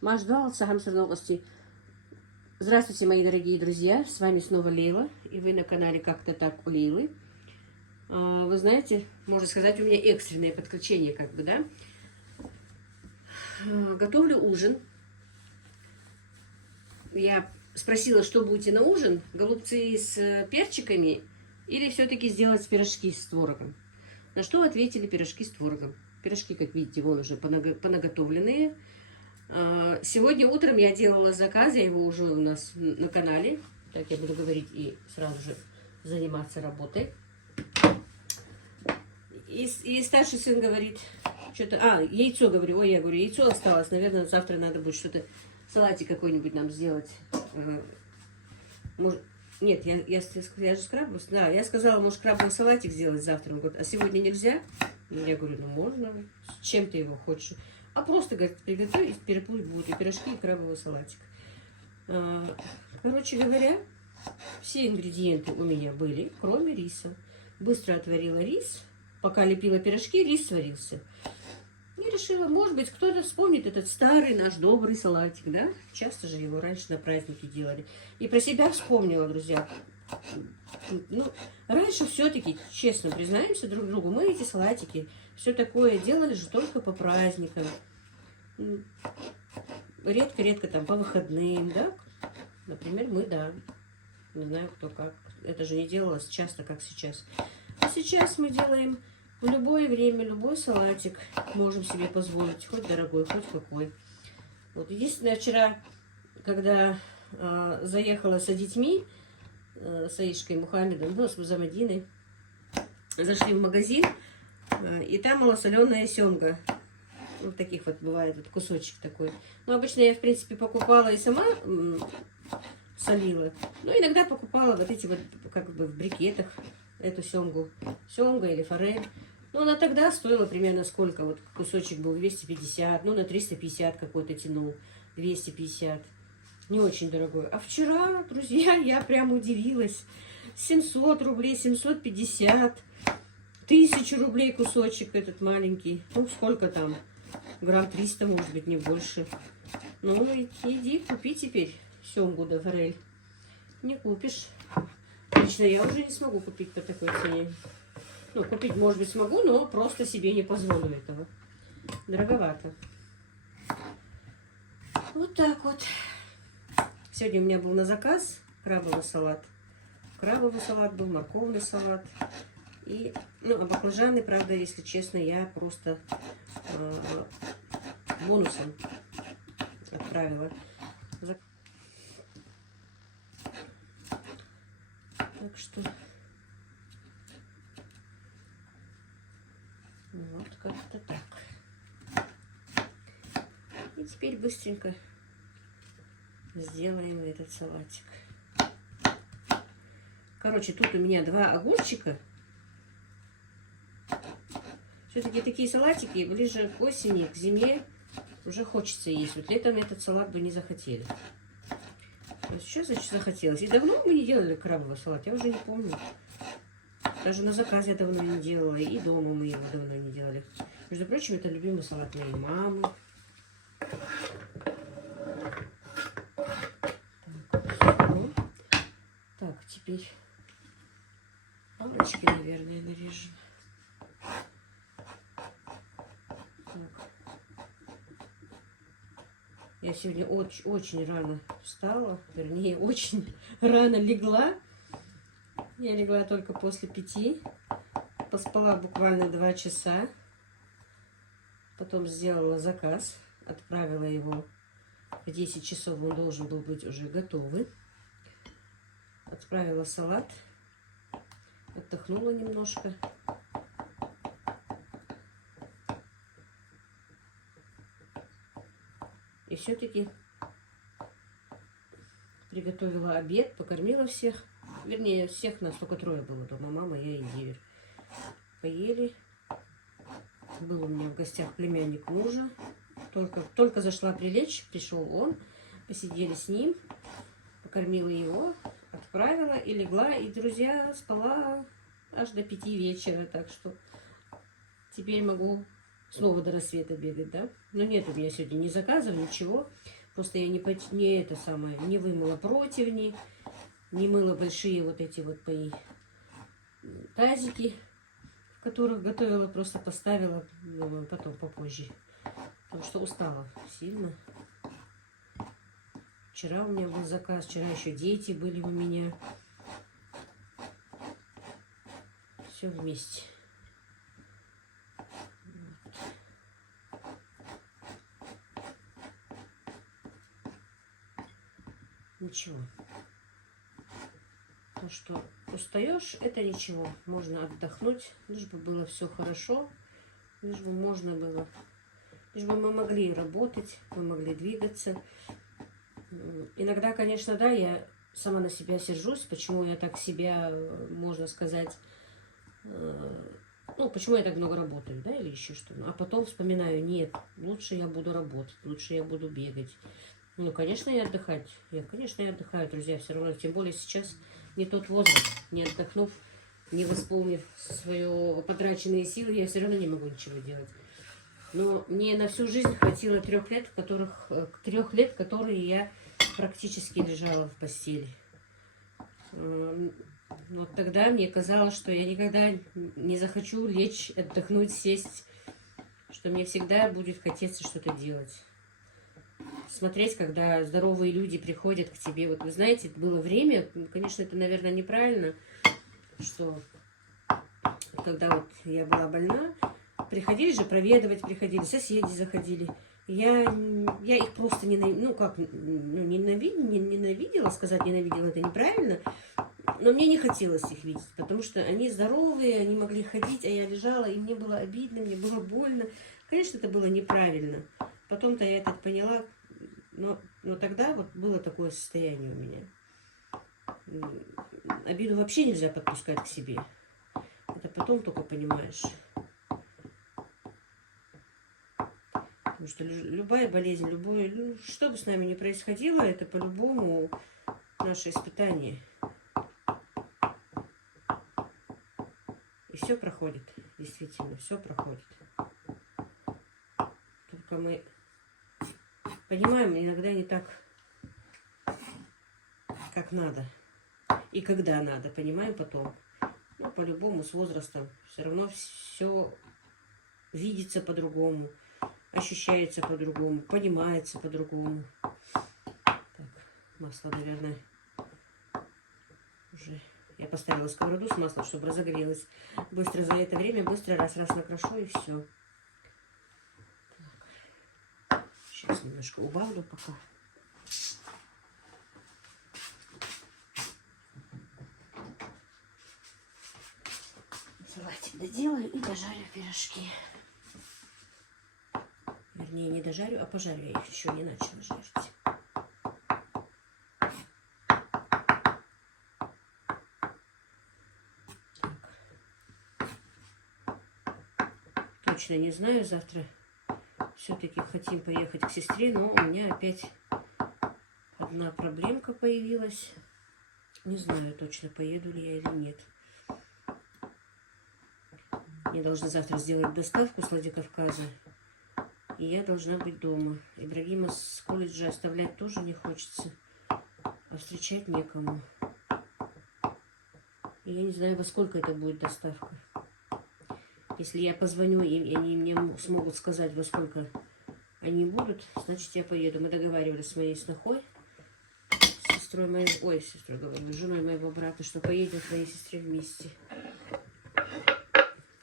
Маждал, сагам сырновости. Здравствуйте, мои дорогие друзья. С вами снова Лейла. И вы на канале Как-то так у Лейлы. Вы знаете, можно сказать, у меня экстренное подключение, как бы, да. Готовлю ужин. Я спросила, что будете на ужин. Голубцы с перчиками или все-таки сделать пирожки с творогом. На что ответили пирожки с творогом. Пирожки, как видите, вон уже понаготовленные. Сегодня утром я делала заказ, я его уже у нас на канале. Так я буду говорить и сразу же заниматься работой. И старший сын говорит, что-то... яйцо, говорю. Ой, я говорю, яйцо осталось. Наверное, завтра надо будет что-то, салатик какой-нибудь нам сделать. Может... Нет, я же крабовый. Да, я сказала, может, крабовый салатик сделать завтра. Он говорит, а сегодня нельзя? Я говорю, ну можно. С чем ты его хочешь? А просто, говорит, приготовить, переплыть будут и пирожки, и крабовый салатик. Короче говоря, все ингредиенты у меня были, кроме риса. Быстро отварила рис. Пока лепила пирожки, рис сварился. И решила, может быть, кто-то вспомнит этот старый наш добрый салатик, да? Часто же его раньше на праздники делали. И про себя вспомнила, друзья. Ну, раньше все-таки, честно признаемся друг другу, мы эти салатики, все такое делали же только по праздникам. Редко-редко там по выходным, да? Например, мы, да. Не знаю, кто как. Это же не делалось часто, как сейчас. А сейчас мы делаем в любое время, любой салатик можем себе позволить. Хоть дорогой, хоть какой. Вот единственное, вчера, когда заехала со детьми, с Аишкой Мухаммедом, ну, с Музамадиной, зашли в магазин, и там малосоленая семга. Вот таких вот бывает, вот кусочек такой. Ну, обычно я, в принципе, покупала и сама солила. Но иногда покупала вот эти вот, как бы в брикетах, эту семгу. Семга или форель. Ну, она тогда стоила примерно сколько? Вот кусочек был 250, ну, на 350 какой-то тянул. 250. Не очень дорогой. А вчера, друзья, я прям удивилась. 700 рублей, 750, 1000 рублей кусочек этот маленький. Ну, сколько там? Грамм 300, может быть, не больше. Ну, иди, купи теперь семгу да форель. Не купишь. Лично я уже не смогу купить по такой цене. Ну, купить, может быть, смогу, но просто себе не позволю этого. Дороговато. Вот так вот. Сегодня у меня был на заказ крабовый салат. Крабовый салат был, морковный салат. И, ну, а баклажаны, правда, если честно, я просто бонусом отправила. Так что вот как-то так. И теперь быстренько сделаем этот салатик. Короче, тут у меня 2 огурчика. Все-таки такие салатики ближе к осени, к зиме уже хочется есть. Вот летом этот салат бы не захотели. Вот сейчас захотелось. И давно мы не делали крабовый салат, я уже не помню. Даже на заказ я давно не делала. И дома мы его давно не делали. Между прочим, это любимый салат моей мамы. Так, теперь палочки, наверное, нарежем. Так. Я сегодня очень рано встала, вернее, очень рано легла. Я легла только после 5. Поспала буквально 2 часа. Потом сделала заказ. Отправила его в 10 часов. Он должен был быть уже готовый. Отправила салат. Отдохнула немножко. И все-таки приготовила обед, покормила всех. Вернее, всех нас только 3 было дома. Мама, я и Деверь. Поели. Был у меня в гостях племянник мужа. Только зашла прилечь, пришел он. Посидели с ним. Покормила его. Отправила и легла. И, друзья, спала аж до 5 вечера. Так что теперь могу снова до рассвета бегать, да? Но нет у меня сегодня ни заказов, ничего. Просто я не вымыла противни, не мыла большие вот эти вот мои тазики, в которых готовила, просто поставила, думаю, потом попозже. Потому что устала сильно. Вчера у меня был заказ, вчера еще дети были у меня. Все вместе. Ничего. То, что устаешь, это ничего. Можно отдохнуть, лишь бы было все хорошо, лишь бы можно было, лишь бы мы могли работать, мы могли двигаться. Иногда, конечно, да, я сама на себя сержусь, почему я так себя, можно сказать, ну, почему я так много работаю, да, или еще что. А потом вспоминаю, нет, лучше я буду работать, лучше я буду бегать. Ну, конечно, я отдыхать. Конечно, я отдыхаю, друзья, все равно. Тем более сейчас не тот возраст, не отдохнув, не восполнив свои потраченные силы, я все равно не могу ничего делать. Но мне на всю жизнь хватило 3 лет, которые я практически лежала в постели. Вот тогда мне казалось, что я никогда не захочу лечь, отдохнуть, сесть, что мне всегда будет хотеться что-то делать. Смотреть, когда здоровые люди приходят к тебе. Вот вы знаете, было время, конечно, это, наверное, неправильно, что когда вот я была больна, приходили же проведывать, приходили, соседи заходили. Я их просто ненавидела, сказать ненавидела, это неправильно, но мне не хотелось их видеть, потому что они здоровые, они могли ходить, а я лежала, и мне было обидно, мне было больно. Конечно, это было неправильно. Потом-то я это поняла, но тогда вот было такое состояние у меня. Обиду вообще нельзя подпускать к себе. Это потом только понимаешь. Потому что любая болезнь, что бы с нами ни происходило, это по-любому наше испытание. И все проходит, действительно, все проходит. Только мы понимаем иногда не так, как надо. И когда надо, понимаем потом. Но по-любому с возрастом все равно все видится по-другому, ощущается по-другому, понимается по-другому. Так, масло, наверное, уже... Я поставила сковороду с маслом, чтобы разогрелось. Быстро за это время, быстро раз накрошу и все. Так. Сейчас немножко убавлю пока. Салатик доделаю и дожарю пирожки. Вернее, не дожарю, а пожарю. Я их еще не начала жарить. Точно не знаю, завтра все-таки хотим поехать к сестре, но у меня опять одна проблемка появилась. Не знаю точно, поеду ли я или нет. Мне должны завтра сделать доставку с Владикавказа, и я должна быть дома. Ибрагима с колледжа оставлять тоже не хочется, а встречать некому. И я не знаю, во сколько это будет доставка. Если я позвоню им, и они мне смогут сказать, во сколько они будут, значит, я поеду. Мы договаривались с моей снохой, с сестрой моей, с женой моего брата, что поедем к моей сестре вместе.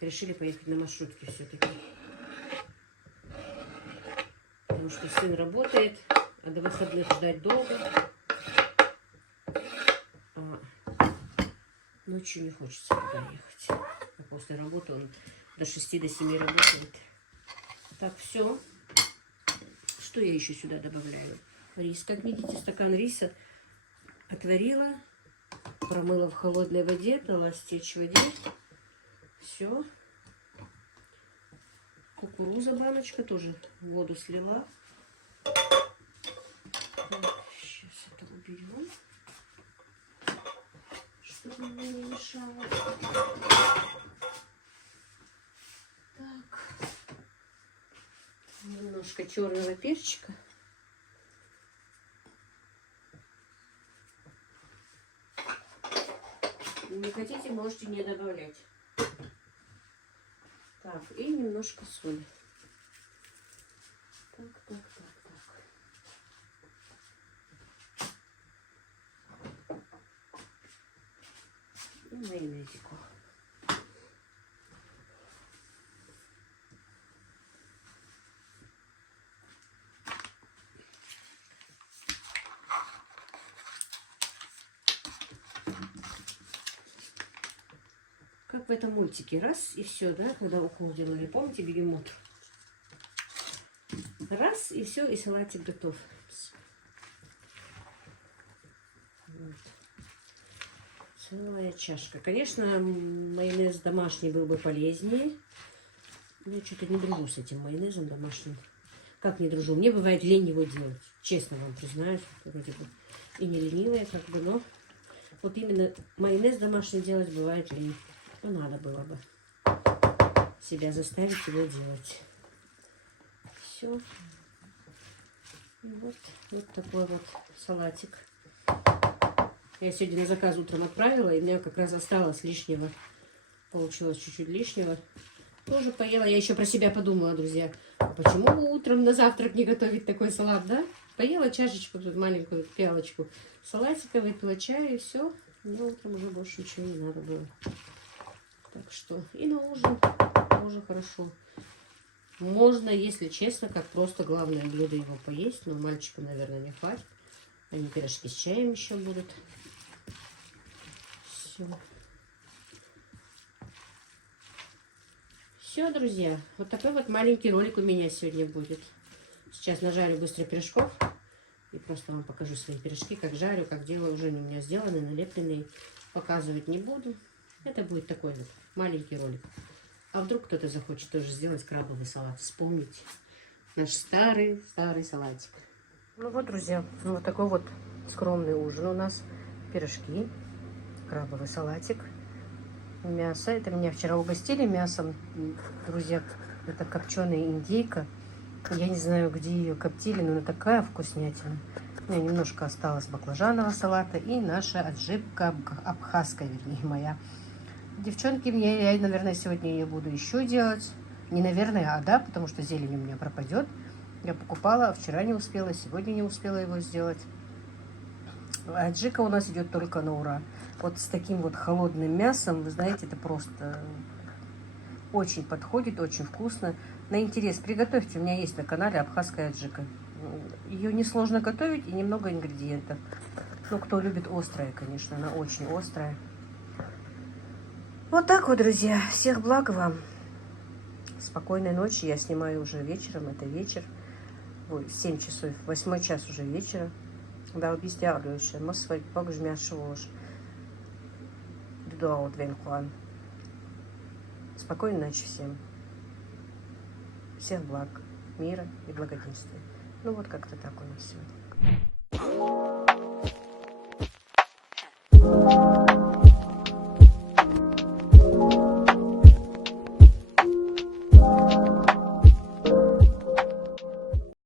Решили поехать на маршрутке все-таки. Потому что сын работает, а до выходных ждать долго. А ночью не хочется туда ехать. А после работы он до 6 до 7 работает. Так, все. Что я еще сюда добавляю? Рис. Как видите, стакан риса отварила, промыла в холодной воде, дала стечь в воде. Все. Кукуруза баночка тоже воду слила. Так, сейчас это уберем, чтобы мне не мешало. Так. Немножко черного перчика. Не хотите, можете не добавлять. Так, и немножко соли. Так. И майонезику. Как в этом мультике. Раз, и все, да, когда укол делали. Помните, бегемот? Раз, и все, и салатик готов. Вот. Целая чашка. Конечно, майонез домашний был бы полезнее. Но я что-то не дружу с этим майонезом домашним. Как не дружу? Мне бывает лень его делать. Честно вам признаюсь. Вроде бы и не ленивая, как бы, но вот именно майонез домашний делать бывает лень. Но надо было бы себя заставить его делать. Все. И вот такой вот салатик. Я сегодня на заказ утром отправила, и у меня как раз осталось лишнего. Получилось чуть-чуть лишнего. Тоже поела. Я еще про себя подумала, друзья. А почему утром на завтрак не готовить такой салат, да? Поела чашечку, тут маленькую пиалочку салатика, выпила чаю, и все. Мне утром уже больше ничего не надо было. Так что и на ужин тоже хорошо. Можно, если честно, как просто главное блюдо его поесть. Но мальчику, наверное, не хватит. Они пирожки с чаем еще будут. Все. Все, друзья. Вот такой вот маленький ролик у меня сегодня будет. Сейчас нажарю быстро пирожков. И просто вам покажу свои пирожки, как жарю, как делаю. Уже они у меня сделаны, налепленные. Показывать не буду. Это будет такой вот маленький ролик. А вдруг кто-то захочет тоже сделать крабовый салат. Вспомнить наш старый салатик. Ну вот, друзья, вот такой вот скромный ужин у нас. Пирожки, крабовый салатик, мясо. Это меня вчера угостили мясом. Друзья, это копченая индейка. Я не знаю, где ее коптили, но она такая вкуснятина. У меня немножко осталось баклажанового салата и наша аджика абхазская, вернее, моя. Девчонки, я, наверное, сегодня ее буду еще делать. Не наверное, а да, потому что зелень у меня пропадет. Я покупала, вчера не успела, сегодня не успела его сделать. Аджика у нас идет только на ура. Вот с таким вот холодным мясом, вы знаете, это просто очень подходит, очень вкусно. На интерес приготовьте, у меня есть на канале абхазская аджика. Ее несложно готовить и немного ингредиентов. Ну, кто любит острое, конечно, она очень острая. Вот так вот, друзья. Всех благ вам. Спокойной ночи. Я снимаю уже вечером. Это вечер. Ой, 7 часов. 8 час уже вечера. Да, объясняющая. Мы свой погжмяшивош. Дуаут венхуан. Спокойной ночи всем. Всех благ. Мира и благоденствия. Ну вот как-то так у нас сегодня.